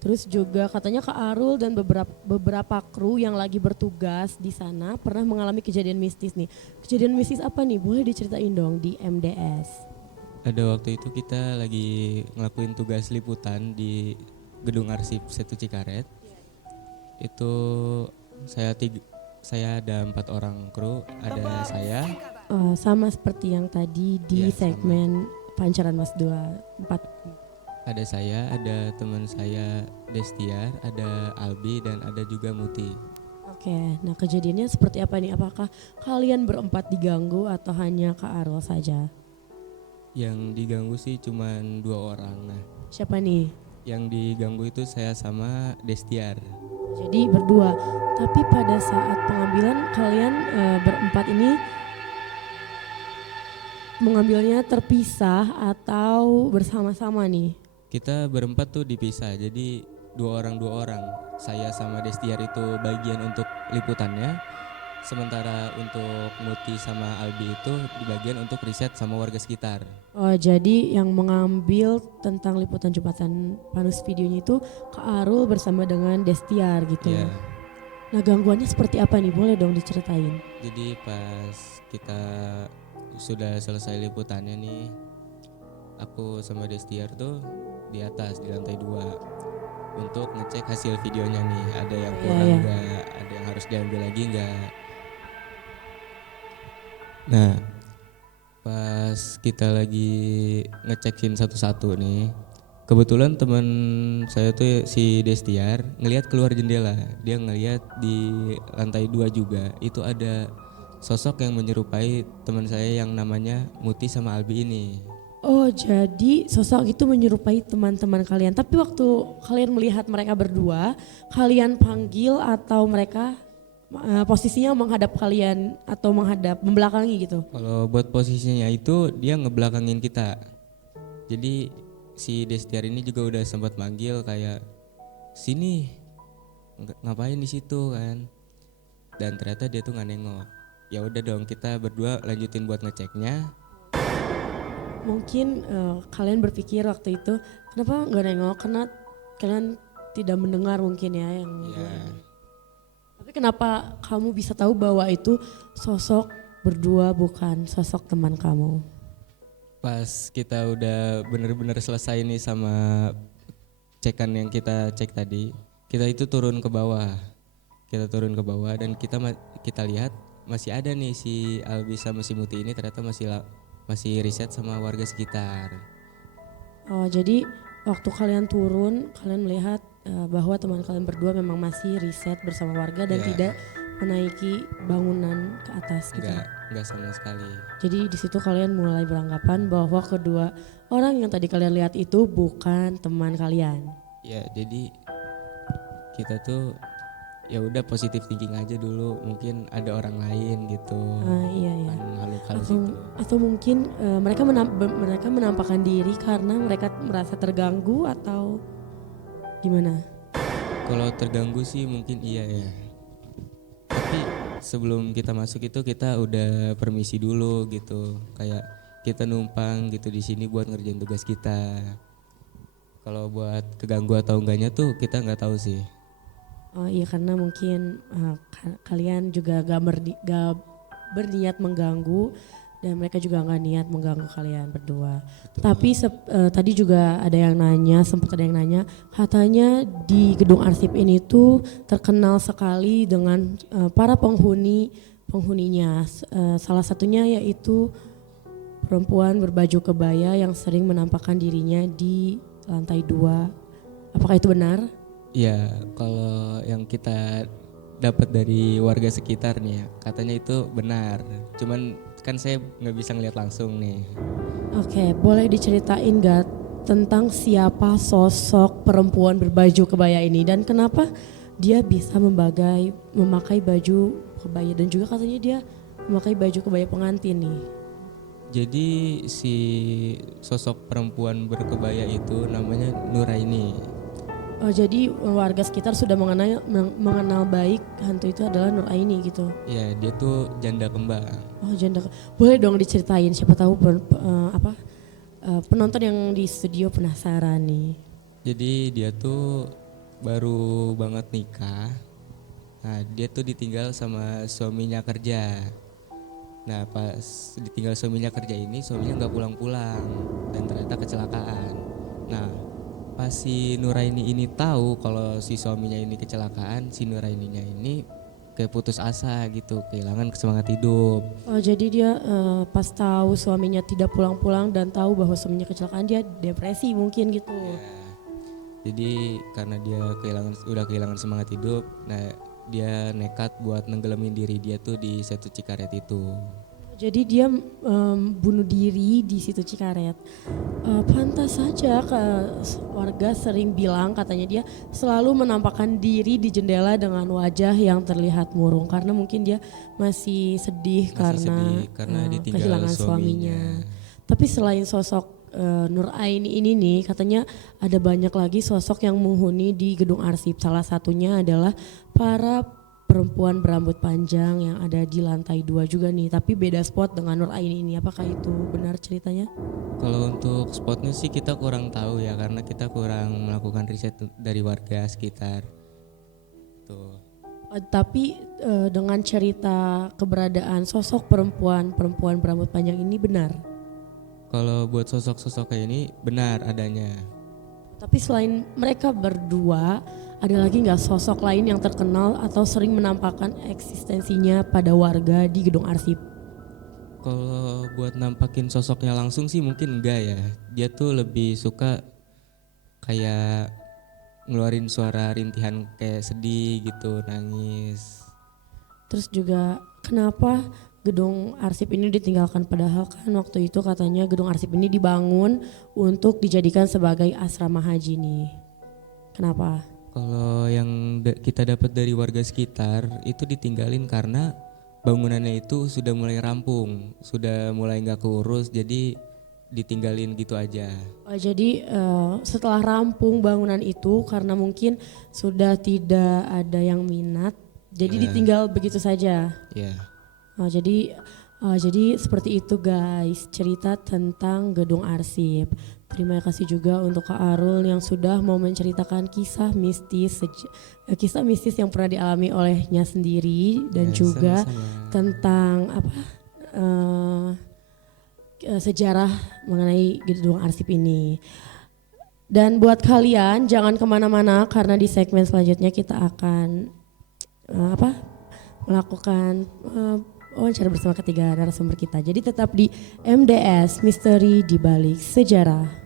Terus juga katanya Kak Arul dan beberapa kru yang lagi bertugas di sana pernah mengalami kejadian mistis nih. Kejadian mistis apa nih? Boleh diceritain dong di MDS. Ada waktu itu kita lagi ngelakuin tugas liputan di Gedung Arsip 1 Cikaret. Itu saya ada 4 orang kru, ada saya. Sama seperti yang tadi di segmen Pancoran Mas 2, 4. Ada saya, ada teman saya Destiar, ada Albi dan ada juga Muti. Oke, nah kejadiannya seperti apa nih? Apakah kalian berempat diganggu atau hanya Kak Arul saja? Yang diganggu sih cuman 2 orang. Nah, siapa nih? Yang diganggu itu saya sama Destiar. Jadi berdua. Tapi pada saat pengambilan kalian berempat ini mengambilnya terpisah atau bersama-sama nih? Kita berempat tuh dipisah, jadi 2 orang. Saya sama Destiar itu bagian untuk liputannya, sementara untuk Muti sama Albi itu di bagian untuk riset sama warga sekitar. Oh, jadi yang mengambil tentang liputan jembatan Panus videonya itu Kak Arul bersama dengan Destiar gitu. Yeah. Nah, gangguannya seperti apa nih? Boleh dong diceritain. Jadi pas kita sudah selesai liputannya nih, aku sama Destiar tuh di atas di lantai 2 untuk ngecek hasil videonya nih, ada yang kurang enggak, ada yang harus diambil lagi enggak. Nah, pas kita lagi ngecekin satu-satu nih, kebetulan teman saya tuh si Destiar ngelihat keluar jendela. Dia ngelihat di lantai 2 juga itu ada sosok yang menyerupai teman saya yang namanya Muti sama Albi ini. Oh, jadi sosok itu menyerupai teman-teman kalian. Tapi waktu kalian melihat mereka berdua, kalian panggil atau mereka posisinya menghadap kalian atau menghadap membelakangi gitu? Kalau buat posisinya itu dia ngebelakangin kita. Jadi si Destiar ini juga udah sempat manggil kayak sini ngapain di situ kan. Dan ternyata dia tuh nggak nengok. Ya udah dong, kita berdua lanjutin buat ngeceknya. Mungkin kalian berpikir waktu itu kenapa nggak nengok, karena kalian tidak mendengar mungkin ya yang Tapi kenapa kamu bisa tahu bahwa itu sosok berdua bukan sosok teman kamu? Pas kita udah bener-bener selesai nih sama cekan yang kita cek tadi, kita itu turun ke bawah. Kita turun ke bawah dan kita lihat masih ada nih si Albi sama si Muti ini ternyata masih riset sama warga sekitar. Oh, jadi waktu kalian turun, kalian melihat bahwa teman kalian berdua memang masih riset bersama warga dan tidak menaiki bangunan ke atas gitu. Enggak sama sekali. Jadi di situ kalian mulai beranggapan bahwa kedua orang yang tadi kalian lihat itu bukan teman kalian. Ya, jadi kita tuh ya udah positive thinking aja dulu, mungkin ada orang lain gitu. Iya. Gitu. Atau mungkin mereka menampakkan diri karena mereka merasa terganggu atau gimana? Kalau terganggu sih mungkin iya ya. Tapi sebelum kita masuk itu kita udah permisi dulu gitu. Kayak kita numpang gitu di sini buat ngerjain tugas kita. Kalau buat keganggu atau enggaknya tuh kita nggak tahu sih. Oh iya, karena mungkin kalian juga gak berniat mengganggu dan mereka juga gak niat mengganggu kalian berdua. Betul. Tapi tadi juga ada yang nanya, sempat ada yang nanya, katanya di gedung arsip ini tuh terkenal sekali dengan para penghuninya. Salah satunya yaitu perempuan berbaju kebaya yang sering menampakkan dirinya di lantai 2. Apakah itu benar? Ya, kalau yang kita dapat dari warga sekitar nih ya, katanya itu benar. Cuman kan saya nggak bisa ngeliat langsung nih. Oke, boleh diceritain gak tentang siapa sosok perempuan berbaju kebaya ini dan kenapa dia bisa memakai baju kebaya dan juga katanya dia memakai baju kebaya pengantin nih. Jadi si sosok perempuan berkebaya itu namanya Nuraini. Oh, jadi warga sekitar sudah mengenal baik hantu itu adalah Nuraini gitu. Iya, dia tuh janda kembar. Oh, boleh dong diceritain, siapa tahu penonton yang di studio penasaran nih. Jadi dia tuh baru banget nikah. Nah, dia tuh ditinggal sama suaminya kerja. Nah, pas ditinggal suaminya kerja ini, suaminya nggak pulang-pulang dan ternyata kecelakaan. Nah, pas si Nuraini ini tahu kalau si suaminya ini kecelakaan, si Nuraininya ini kayak putus asa gitu, kehilangan semangat hidup. Oh, jadi dia pas tahu suaminya tidak pulang-pulang dan tahu bahwa suaminya kecelakaan, dia depresi mungkin gitu. Ya, jadi karena dia udah kehilangan semangat hidup, nah dia nekat buat nenggelamin diri dia tuh di Setu Cikaret itu. Jadi dia bunuh diri di situ Cikaret. Pantas saja warga sering bilang katanya dia selalu menampakkan diri di jendela dengan wajah yang terlihat murung karena mungkin dia masih sedih karena kehilangan suaminya. Tapi selain sosok Nuraini ini nih, katanya ada banyak lagi sosok yang menghuni di gedung arsip. Salah satunya adalah para perempuan berambut panjang yang ada di lantai 2 juga nih, tapi beda spot dengan Nuraini ini. Apakah itu benar ceritanya? Kalau untuk spotnya sih kita kurang tahu ya, karena kita kurang melakukan riset dari warga sekitar. Tuh. Tapi dengan cerita keberadaan sosok perempuan berambut panjang ini benar? Kalau buat sosok-sosok kayak ini benar adanya. Tapi selain mereka berdua, ada lagi nggak sosok lain yang terkenal atau sering menampakkan eksistensinya pada warga di gedung arsip? Kalau buat nampakin sosoknya langsung sih mungkin enggak ya. Dia tuh lebih suka kayak ngeluarin suara rintihan kayak sedih gitu, nangis. Terus juga kenapa gedung arsip ini ditinggalkan, padahal kan waktu itu katanya gedung arsip ini dibangun untuk dijadikan sebagai asrama haji nih. Kenapa? Kalau yang kita dapat dari warga sekitar itu ditinggalin karena bangunannya itu sudah mulai rampung, sudah mulai nggak keurus, jadi ditinggalin gitu aja. Oh, jadi setelah rampung bangunan itu karena mungkin sudah tidak ada yang minat, jadi ditinggal begitu saja. Iya. Oh, jadi seperti itu guys, cerita tentang gedung arsip. Terima kasih juga untuk Kak Arul yang sudah mau menceritakan kisah mistis yang pernah dialami olehnya sendiri dan juga sama-sama. tentang sejarah mengenai gedung arsip ini. Dan buat kalian jangan kemana-mana karena di segmen selanjutnya kita akan melakukan wawancara bersama ketiga narasumber kita. Jadi tetap di MDS, Misteri di Balik Sejarah.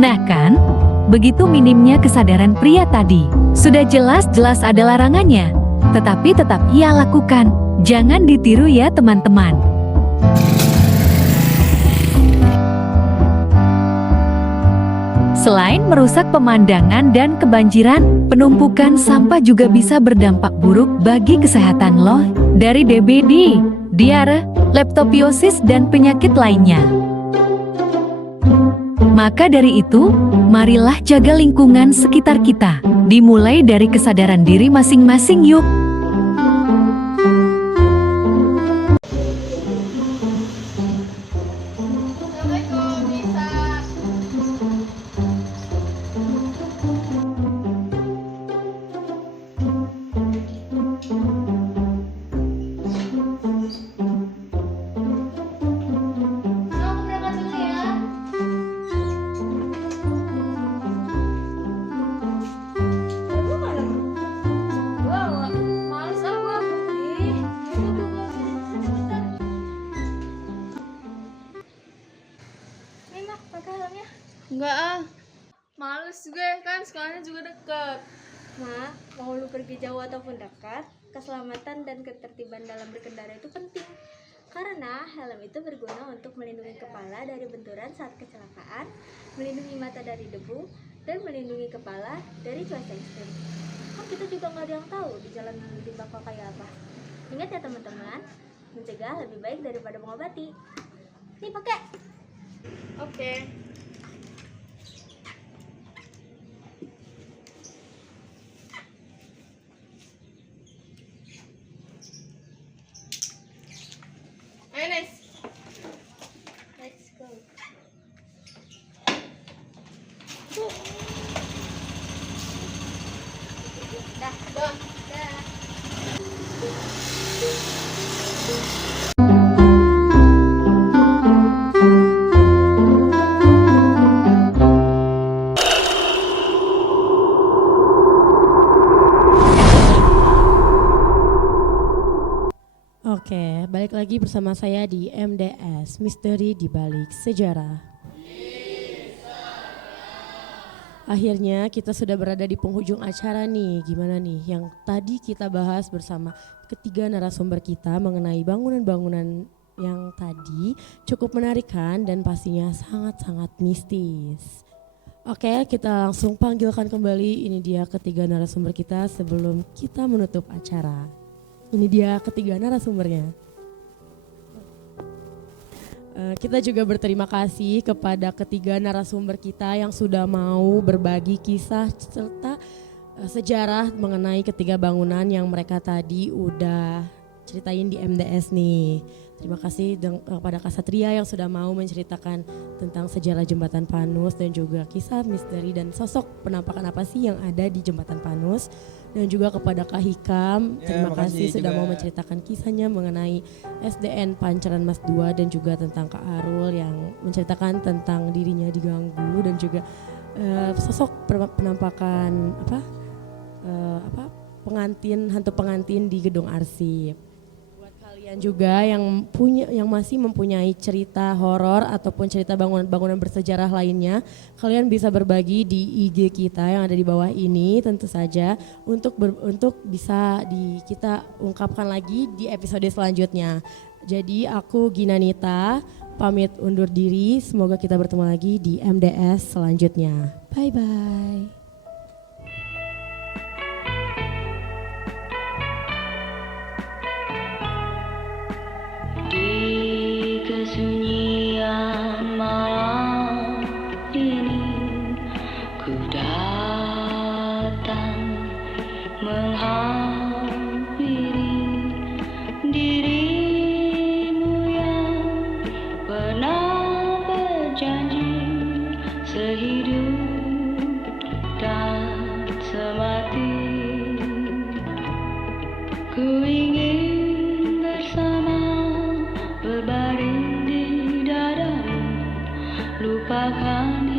Nah kan, begitu minimnya kesadaran pria tadi. Sudah jelas-jelas ada larangannya, tetapi tetap ia lakukan. Jangan ditiru ya teman-teman. Selain merusak pemandangan dan kebanjiran, penumpukan sampah juga bisa berdampak buruk bagi kesehatan loh. Dari DBD, diare, leptospiosis dan penyakit lainnya. Maka dari itu, marilah jaga lingkungan sekitar kita. Dimulai dari kesadaran diri masing-masing yuk. Enggak ah, males gue kan sekolahnya juga deket. Ma, mau lu pergi jauh ataupun dekat, keselamatan dan ketertiban dalam berkendara itu penting. Karena helm itu berguna untuk melindungi kepala dari benturan saat kecelakaan, melindungi mata dari debu, dan melindungi kepala dari cuaca ekstrim. Kan kita juga nggak ada yang tahu di jalan menuju bakal kayak apa. Ingat ya teman-teman, mencegah lebih baik daripada mengobati. Nih pakai. Oke. Ayo Nes. Let's go. Dah. Oke, balik lagi bersama saya di MDS, Misteri di Balik Sejarah. Akhirnya kita sudah berada di penghujung acara nih. Gimana nih yang tadi kita bahas bersama ketiga narasumber kita mengenai bangunan-bangunan yang tadi cukup menarik kan dan pastinya sangat-sangat mistis. Oke, kita langsung panggilkan kembali ini dia ketiga narasumber kita sebelum kita menutup acara. Ini dia ketiga narasumbernya. Kita juga berterima kasih kepada ketiga narasumber kita yang sudah mau berbagi kisah serta sejarah mengenai ketiga bangunan yang mereka tadi udah ceritain di MDS nih. Terima kasih kepada Kak Satria yang sudah mau menceritakan tentang sejarah Jembatan Panus dan juga kisah misteri dan sosok penampakan apa sih yang ada di Jembatan Panus. Dan juga kepada Kak Hikam, terima kasih sudah mau menceritakan kisahnya mengenai SDN Pancoran Mas 2 dan juga tentang Kak Arul yang menceritakan tentang dirinya diganggu dan juga sosok penampakan hantu pengantin di gedung arsip. Buat kalian juga yang masih mempunyai cerita horor ataupun cerita bangunan bersejarah lainnya, kalian bisa berbagi di IG kita yang ada di bawah ini tentu saja untuk bisa kita ungkapkan lagi di episode selanjutnya. Jadi aku Ginanita pamit undur diri, semoga kita bertemu lagi di MDS selanjutnya. Bye bye. Di kesunyian malam ini ku datang menghampiri dirimu yang pernah berjanji sehidup dan semati. Ku ingin bersama berbaring di dadamu, lupakan